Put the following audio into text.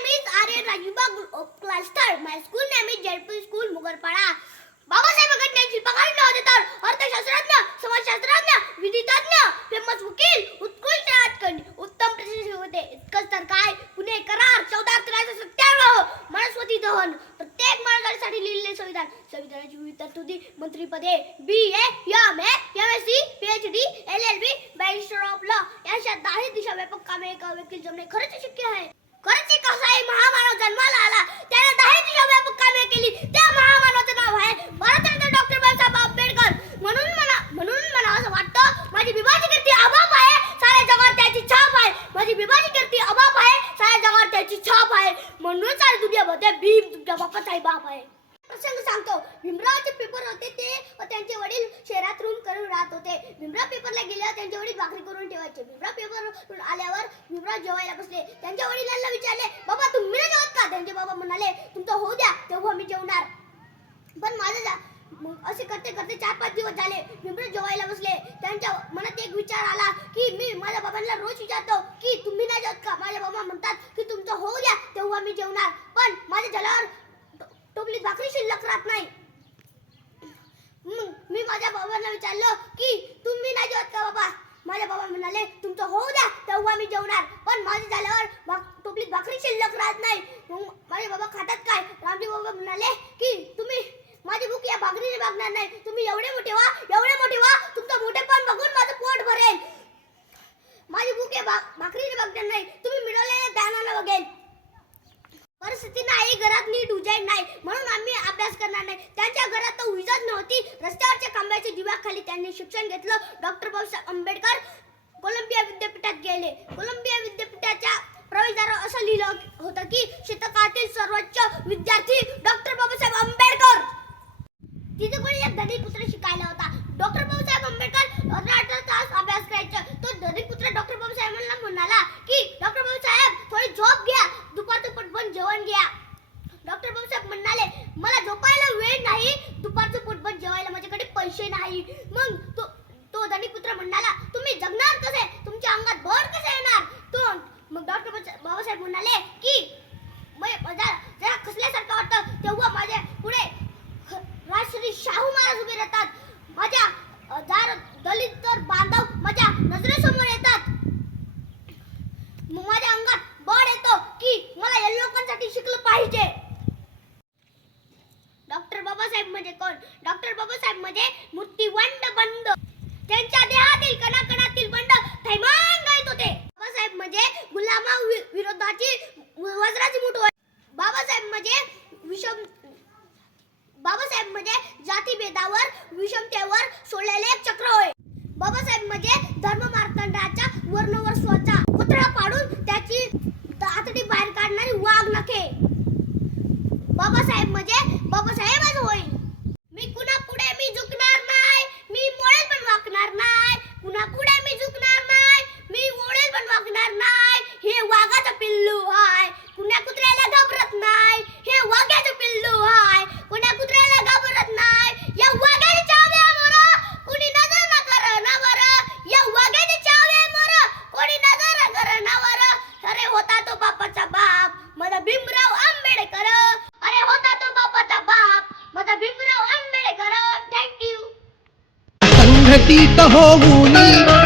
name is Aryan Rajiba of class. My school name is JP School Mugarpara. Babasaheb Ambedkar शिल्पकार होते तर। अर्थशास्त्रज्ञ समाजशास्त्रज्ञ विधितज्ञ famous वकील उत्कृष्ट राजकारणी उत्तम प्रशासक होते। इतकंच तर काय पुणे करार चौदा त्र्याऐंशी सत्त्याण्णव मनस्वती दहन। प्रत्येक माणसासाठी लिहिलेले संविधान। संविधानाची विविध तरतुदी मंत्रीपदे B A M A M S C P H D L L B barrister of law याशा दहा दिशा व्यापक कामे एका व्यक्ती जमणे खरंच शक्य आहे खरंच एक असा एक महामानव जन्माला आला. त्याने दहा दिशा कामे केली. त्या महामानवाचं नाव आहे भारतरत्न डॉक्टर बाबासाहेब आंबेडकर. म्हणून मला म्हणून मला असं वाटतं माझी विभाजी कीर्ती अबाप आहे साऱ्या जगावर त्याची छाप आहे. माझी विभाजी कीर्ती अबाप आहे साऱ्या जगावर त्याची छाप आहे. म्हणून सारी दुनिया भीम तुमच्या बापाचाही बाप आहे. प्रसंग सांगतो. भीमरावचे पेपर होते ते व त्यांचे वडील शहरात रूम करून राहत होते. भीमराव पेपरला गेल्यावर त्यांचे वडील भाकरी करून ठेवायचे. भीमराव पेपर आल्यावर भीमराव जेवायला बसले. त्यांच्या वडिलांना विचारले बाबा तुम्ही नाही जेवत का? त्यांचे बाबा म्हणाले तुमचं होऊ द्या तेव्हा मी जेवणार. पण माझं जा असे करते करते चार पाच दिवस झाले भीमराव जेवायला बसले. त्यांच्या मनात एक विचार आला की मी माझ्या बाबांना रोज विचारतो की तुम्ही नाही जेवत का? माझ्या बाबा म्हणतात की तुमचं होऊ द्या तेव्हा मी जेवणार. पण माझ्या झाल्यावर टोपली भाकरी शिल्लक राहत नाही. मग मी माझ्या बाबांना विचारलं की तुम्ही नाही जेवत का बाबा? माझ्या बाबा म्हणाले तुमचं होऊ द्या तेव्हा मी जेवणार. पण माझे झाल्यावर भाक- टोपलीत भाकरी शिल्लक राहत नाही मग माझे बाबा खातात काय रामजी बाबा म्हणाले की तुम्ही माझी भूक या भाकरीने भागणार नाही तुम्ही एवढे मोठे व्हा एवढे मोठे व्हा तुमचं मोठेपण बघून माझं पोट भरेल माझी भूक या भा- भाकरीने भागणार नाही तुम्ही मिळवलेल्या ज्ञानानं बघेल परिस्थिती नाही घरात नीट उजाड नाही. म्हणून आम्ही अभ्यास करणार नाही. त्यांच्या घरात तर उजाच नव्हती. रस्त्यावरच्या खांब्याच्या दिवाखाली त्यांनी शिक्षण घेतलं. डॉक्टर बाबासाहेब आंबेडकर कोलंबिया विद्यापीठात गेले. कोलंबिया विद्यापीठाच्या प्रवेशद्वारावर असं लिहिलं होतं की शतकातील सर्वोच्च विद्यार्थी डॉक्टर बाबासाहेब आंबेडकर. तिथे कोणी एक धनिक पुत्र शिकायला होता. डॉक्टर बाबासाहेब आंबेडकर अर्धा अठरा तास अभ्यास करायचा. तो धनिक पुत्र डॉक्टर बाबासाहेबांना म्हणाला की डॉक्टर बाबासाहेब मग तो तो धनिक पुत्र म्हणाला तुम्ही जगणार कसे? तुमच्या अंगात बळ कसे येणार? तो मग डॉक्टर बाबासाहेब म्हणाले की "मै- जरा जरा खसल्यासारखं वाटतं तेव्हा माझ्या पुढे ख- राजश्री शाहू महाराज उभे राहतात माझ्या अ, दार दलित तर बांधव माझ्या नजरेसमोर येतात मग माझ्या अंगात बळ येतो की मला या लोकांसाठी शिकलं पाहिजे डॉक्टर बाबासाहेब म्हणजे कोण? डॉक्टर बाबासाहेब म्हणजे मूर्तिवंड बंद त्यांच्या देहातील कणाकणातील बंड थैमान गायत होते. बाबासाहेब म्हणजे गुलामा विरोधाची वज्राची मुठ होय. बाबासाहेब म्हणजे विषम बाबासाहेब म्हणजे जातीभेदावर विषमतेवर बाबासाहेबच होईल मी कुणा पुढे मी झुकणार नाही मी मोळेल पण वाकणार नाही. कुणा पुढे मी झुकणार नाही मी मोळेल पण वाकणार नाही. हे वाघाचं पिल्लू हाय कुण्या कुत्र्याला घाबरत नाही. हे वाघ्याचं पिल्लू हाय कुण्या कुत्र्याला घाबरत नाही. या वाघाची चाव्या मोर कुणी नजर ना कर ना बर या वाघाची चाव्या मोर कोणी नजर ना कर ना बर अरे होता तो बापाचा बाप मला भीमराव आंबेडकर अरे होता तो बापाचा बाप माझा घटित आंबेडकर होऊनी.